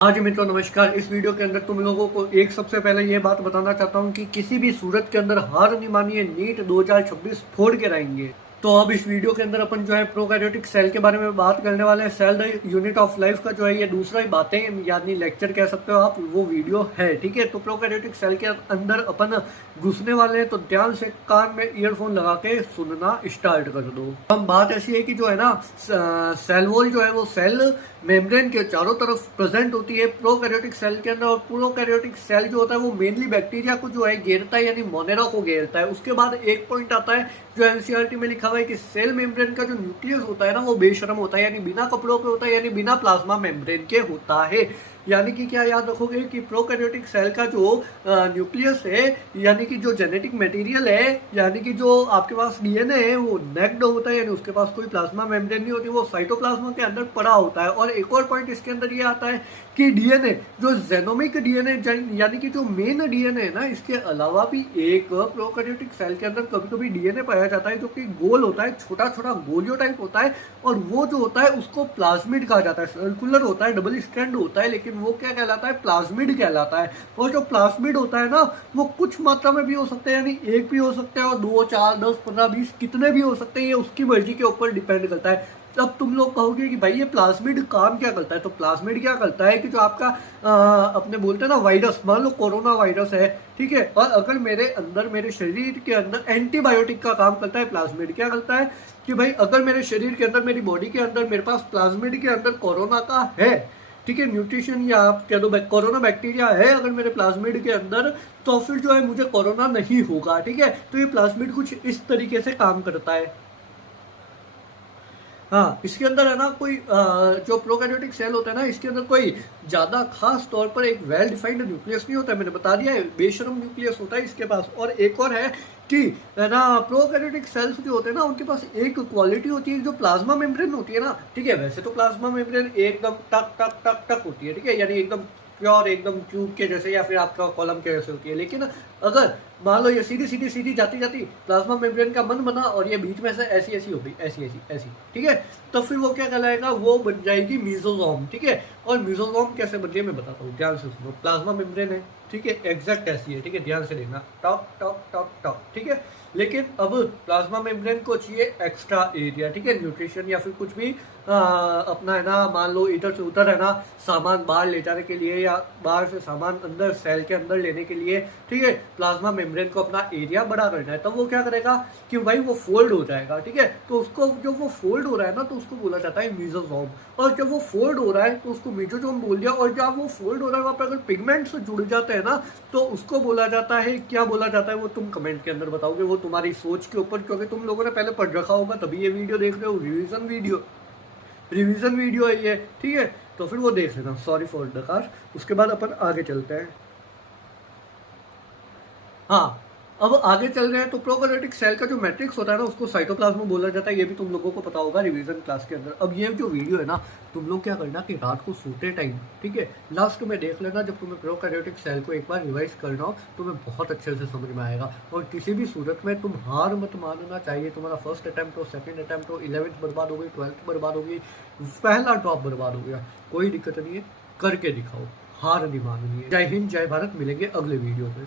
हाँ जी मित्रों, नमस्कार। इस वीडियो के अंदर तुम लोगों को एक सबसे पहले ये बात बताना चाहता हूँ कि किसी भी सूरत के अंदर हार नहीं मानिए, नीट 2026 फोड़ के रहेंगे। तो अब इस वीडियो के अंदर अपन जो है प्रोकैरियोटिक सेल के बारे में बात करने वाले हैं। Cell the unit of life का जो है ये दूसरा ही बातें यानी लेक्चर कह सकते हो आप, वो वीडियो है, ठीक है। तो प्रोकैरियोटिक सेल के अंदर अपन घुसने वाले हैं, तो ध्यान से कान में ईयरफोन लगा के सुनना स्टार्ट कर दो। हम बात ऐसी है कि जो है ना, सेल वॉल जो है वो सेल मेम्ब्रेन के चारों तरफ प्रेजेंट होती है प्रोकैरियोटिक सेल के अंदर। और प्रोकैरियोटिक सेल जो होता है वो मेनली बैक्टीरिया को जो है घेरता है, यानी मोनेरा को घेरता है। उसके बाद एक पॉइंट आता है जो एनसीईआरटी में लिखा हुआ है कि सेल मेम्ब्रेन का जो न्यूक्लियस होता है ना वो बेशर्म होता है, यानी बिना कपड़ों के होता है, यानी बिना प्लाज्मा मेम्ब्रेन के होता है। यानी कि क्या याद रखोगे कि प्रोकैरियोटिक सेल का जो न्यूक्लियस है, यानी कि जो जेनेटिक मटेरियल है, यानी कि जो आपके पास डीएनए है वो नेक्ड होता है, यानी उसके पास कोई प्लाज्मा मेम्ब्रेन नहीं होती, वो साइटोप्लाज्मा के अंदर पड़ा होता है। और एक और पॉइंट इसके अंदर ये आता है कि डीएनए जो जेनोमिक डीएनए यानी कि जो मेन डीएनए है ना, इसके अलावा भी एक प्रोकैरियोटिक सेल के अंदर कभी कभी डीएनए पाया जाता है जो कि गोल होता है, छोटा छोटा गोलियो टाइप होता है। और वो जो होता है उसको प्लाज्मिड कहा जाता है। सर्कुलर होता है, डबल स्ट्रैंड होता है, लेकिन वो क्या कहलाता है? प्लाज्मिड कहलाता है। और जो प्लाज्मिड होता है ना वो कुछ मात्रा में भी हो सकता है, यानी एक भी हो सकता है और 2, 4, 10, 15, 20 कितने भी हो सकते हैं, ये उसकी मर्जी के ऊपर डिपेंड करता है। अब तुम लोग कहोगे कि भाई ये प्लाज्मिड काम क्या करता है, तो प्लाज्मिड क्या करता है कि जो आपका अपने बोलते हैं ना वायरस, मान लो कोरोना वायरस है, ठीक है, और अगर मेरे शरीर के अंदर एंटीबायोटिक का काम करता है प्लाज्मिड। क्या करता है कि भाई अगर मेरे शरीर के अंदर, मेरी बॉडी के अंदर, मेरे पास प्लाज्मिड के अंदर कोरोना का है, ठीक है, न्यूट्रिशन या आप कह दो कोरोना बैक्टीरिया है अगर मेरे प्लाज्मिड के अंदर, तो फिर जो है मुझे कोरोना नहीं होगा, ठीक है। तो ये प्लाज्मिड कुछ इस तरीके से काम करता है। हाँ, इसके अंदर है ना कोई जो प्रोकैरियोटिक सेल होता है ना, इसके अंदर कोई ज्यादा खास तौर पर एक वेल डिफाइंड न्यूक्लियस नहीं होता है, मैंने बता दिया है, बेशर्म न्यूक्लियस होता है इसके पास। और एक और है कि है ना, प्रोकैरियोटिक सेल्स जो होते हैं ना उनके पास एक क्वालिटी होती है जो प्लाज्मा मेम्ब्रेन होती है ना, ठीक है। वैसे तो प्लाज्मा मेम्ब्रेन एकदम टक टक टक टक होती है, ठीक है, यानी एकदम प्योर, एकदम ट्यूब के जैसे या फिर आपका कॉलम के जैसे होती है। लेकिन अगर मान लो ये सीधी सीधी सीधी जाती जाती प्लाज्मा मेम्ब्रेन का मन बना और ये बीच में से ऐसी ऐसी हो गई, ऐसी ऐसी ऐसी, ठीक है, तो फिर वो क्या कहलाएगा? वो बन जाएगी मीजोसोम, ठीक है। और मीजोसोम कैसे बनती है मैं बताता हूँ, ध्यान से सुनो। प्लाज्मा मेम्ब्रेन है, ठीक है, एग्जैक्ट ऐसी है, ठीक है, ध्यान से देखना, टॉप टॉप टॉप टॉप, ठीक है। लेकिन अब प्लाज्मा मेम्ब्रेन को चाहिए एक्स्ट्रा एरिया, ठीक है, न्यूट्रिशन या फिर कुछ भी अपना है ना, मान लो इधर से उधर है ना, सामान बाहर ले जाने के लिए या बाहर से सामान अंदर सेल के अंदर लेने के लिए, ठीक है, प्लाज्मा मेम्ब्रेन को अपना एरिया बड़ा करना है। तब वो क्या करेगा कि भाई वो फोल्ड हो जाएगा, ठीक है। तो उसको जब वो फोल्ड हो रहा है ना तो उसको बोला जाता है मीजोसोम। और जब वो फोल्ड हो रहा है तो उसको मीजोसोम बोल दिया। और जब वो फोल्ड हो रहा है वहां पर अगर पिगमेंट्स जुड़ जाते हैं ना तो उसको बोला जाता है, क्या बोला जाता है वो तुम कमेंट के अंदर बताओगे, वो तुम्हारी सोच के ऊपर, क्योंकि तुम लोगों ने पहले पढ़ रखा होगा तभी ये वीडियो देख रहे हो। रिवीजन वीडियो है ये, ठीक है, तो फिर वो देख लेना, सॉरी फॉर द कार। उसके बाद अपन आगे चलते हैं। हाँ, अब आगे चल रहे हैं। तो प्रोकैरियोटिक सेल का जो मैट्रिक्स होता है ना उसको साइटोप्लाज्म बोला जाता है, ये भी तुम लोगों को पता होगा रिवीजन क्लास के अंदर। अब ये जो वीडियो है ना, तुम लोग क्या करना कि रात को सोते टाइम, ठीक है, लास्ट में देख लेना, जब तुम्हें प्रोकैरियोटिक सेल को एक बार रिवाइज करना हो तुम्हें बहुत अच्छे से समझ में आएगा। और किसी भी सूरत में तुम हार मत मानना चाहिए। तुम्हारा फर्स्ट अटैम्प्ट हो, सेकंड अटैम्प्ट हो, 11th बर्बाद हो गई, 12th बर्बाद हो गई, पहला ड्रॉप बर्बाद हो गया, कोई दिक्कत नहीं है, करके दिखाओ, हार नहीं माननी है। जय हिंद, जय भारत, मिलेंगे अगले वीडियो में।